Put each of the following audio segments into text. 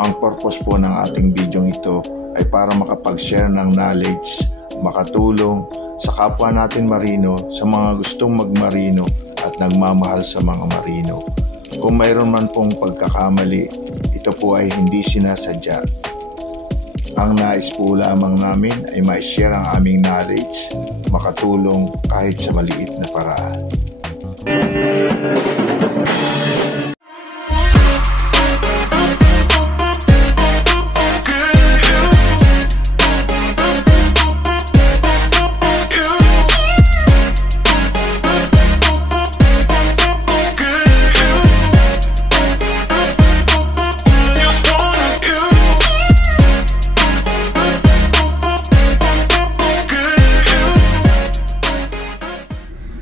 Ang purpose po ng ating video ito ay para makapag-share ng knowledge, makatulong sa kapwa natin marino, sa mga gustong magmarino at nagmamahal sa mga marino. Kung mayroon man pong pagkakamali, ito po ay hindi sinasadya. Ang nais po lamang namin ay ma-share ang aming knowledge, makatulong kahit sa maliit na paraan.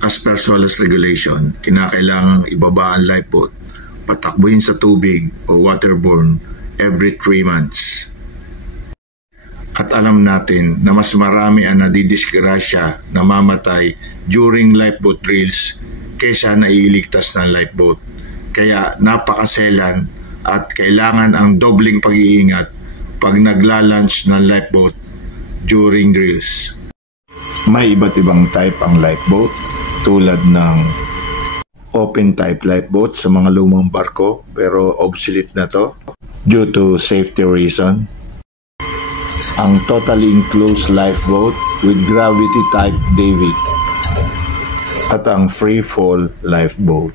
As per SOLAS regulation, kinakailangang ibaba ang lifeboat, patakbuhin sa tubig o waterborne every 3 months. At alam natin na mas marami ang nadidisgrasya, namamatay during lifeboat drills kaysa naiiligtas ng lifeboat. Kaya napakaselan at kailangan ang dobling pag-iingat pag nagla-launch ng lifeboat during drills. May iba't ibang type ang lifeboat, tulad ng open type lifeboat sa mga lumang barko pero obsolete na to due to safety reason. Ang totally enclosed lifeboat with gravity type davit at ang free fall lifeboat.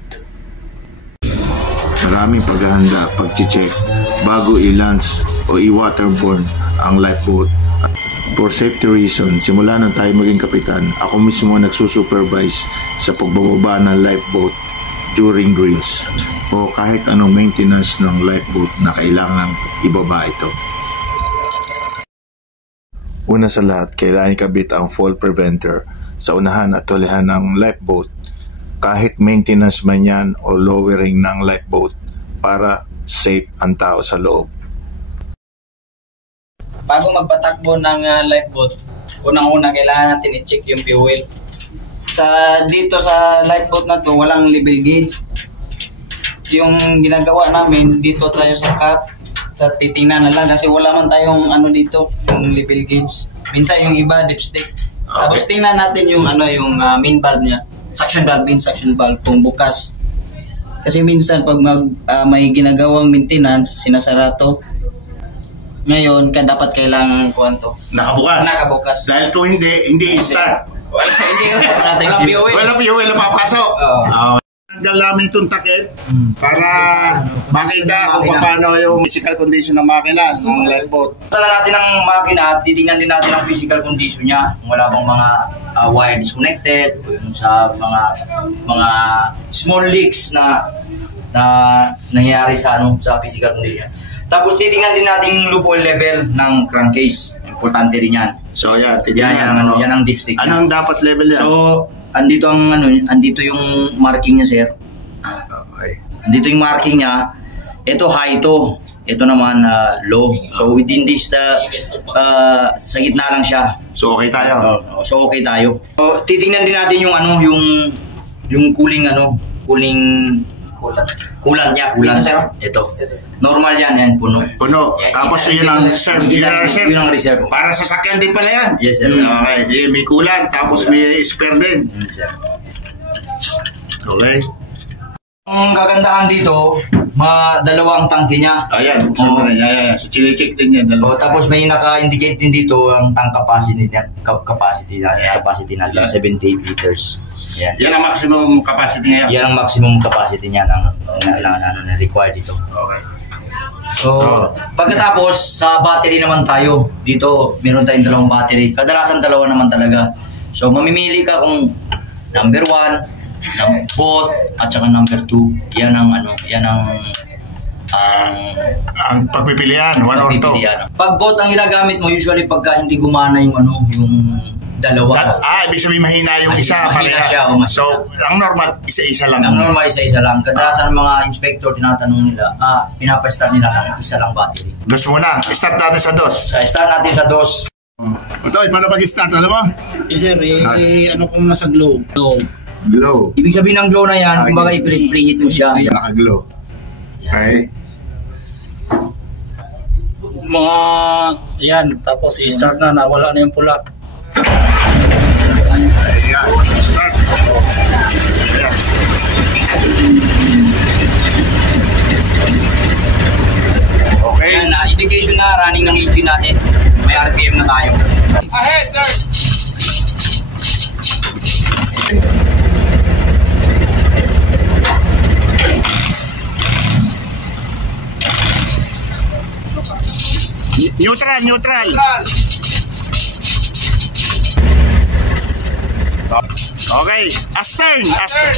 Maraming paghahanda, pag-check bago i-launch o i-waterborne ang lifeboat. For safety reason, simula nang tayo maging kapitan, ako mismo nagsusupervise sa pagbababa ng lifeboat during drills o kahit anong maintenance ng lifeboat na kailangang ibaba ito. Una sa lahat, kailangan ikabit ang fall preventer sa unahan at tulihan ng lifeboat, kahit maintenance man yan o lowering ng lifeboat para safe ang tao sa loob. Bago magpatakbo ng lifeboat, unang-una kailangan natin i-check yung fuel. Dito sa lifeboat na to, walang level gauge. Yung ginagawa namin, dito tayo sa cap, titingnan na lang kasi wala man tayong dito, yung level gauge. Minsan yung iba, dipstick. Okay. Tapos tingnan natin yung main valve niya. Suction valve kung bukas. Kasi minsan pag may ginagawang maintenance, sinasara to. Ngayon, dapat kailangan ko ito. Nakabukas. Dahil kung hindi i-start. Walang fuel. Walang fuel na papasok. Hanggang namin itong takip para makita kung paano yung physical condition ng makina ng lifeboat. Sala natin ang makina, titingnan din natin ang physical condition niya. Kung wala bang mga wire disconnected, yung sa mga small leaks na nangyayari sa physical condition. Tapos titingnan din natin yung loop oil level ng crankcase. Importante rin yan. So yan, yan ang dipstick. Anong dapat level yan? So, andito yung marking niya, sir. Okay. Andito yung marking niya. Ito high to. Ito naman low. So within this sa gitna lang siya. So okay tayo. So okay tayo. So, titingnan din natin yung cooling Kulang niya. Ito. Normal yan, puno. Tapos yun ang reserve. Yun ang reserve. Para sa sakyan din pala yan. Yes, sir. Okay. May kulang, tapos may spare din. Yes, sir. Okay. Ang kagandahan dito, dalawang tangke niya. Ayan, buksan mo na yan. So, chine-check din yan. Tapos may naka-indicate din dito ang tank capacity natin, 78 liters. Yan ang maximum capacity niya. Yan ang maximum capacity niya na required dito. Okay. So, pagkatapos sa battery naman tayo, dito meron tayong dalawang battery. Kadalasan dalawa naman talaga. So, mamimili ka kung number 1, both at saka number 2. Yan ang pagpipilian, 1 or 2. Pag both ang ginagamit mo, usually pagka hindi gumana yung dalawa. Ibig sabihin mahina yung isa. So, ang normal, isa-isa lang. Kadalasan mga inspector, tinatanong nila, pinapa-start nila ng isa lang battery. Dos muna. Start natin sa dos. Start natin sa dos. Otoy, paano pag-start? Alam mo? Sir, kung nasa glow? Glow. Ibig sabihin ng glow na yan, kumbaga i-preheat mo siya. Naka-glow. Okay. mga yan, tapos i-start na, nawala na yung pula. Ayan, start. Ayan. Okay. Ayan, indication na running ng engine natin. May RPM na tayo. Ahead, guard! Neutral, neutral. Okay, astern, astern.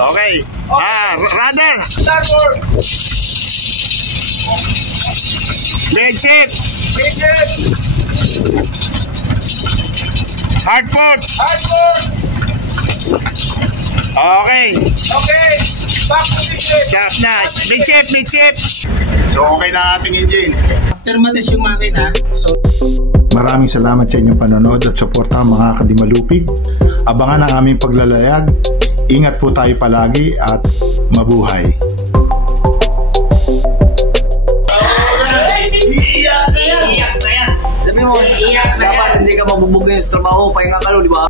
Okay. Rudder. Midship. Hardport. Okay. Back to stop na. Midship. So okay na ating engine. After matis yung makina, so Maraming salamat sa inyong panonood at suporta mga kadimalupig. Abangan ang aming paglalayag. Ingat po tayo palagi at mabuhay. Iyak na yan. Sabi mo, dapat hindi ka mabubugay sa trabaho, pahinga ka, di ba?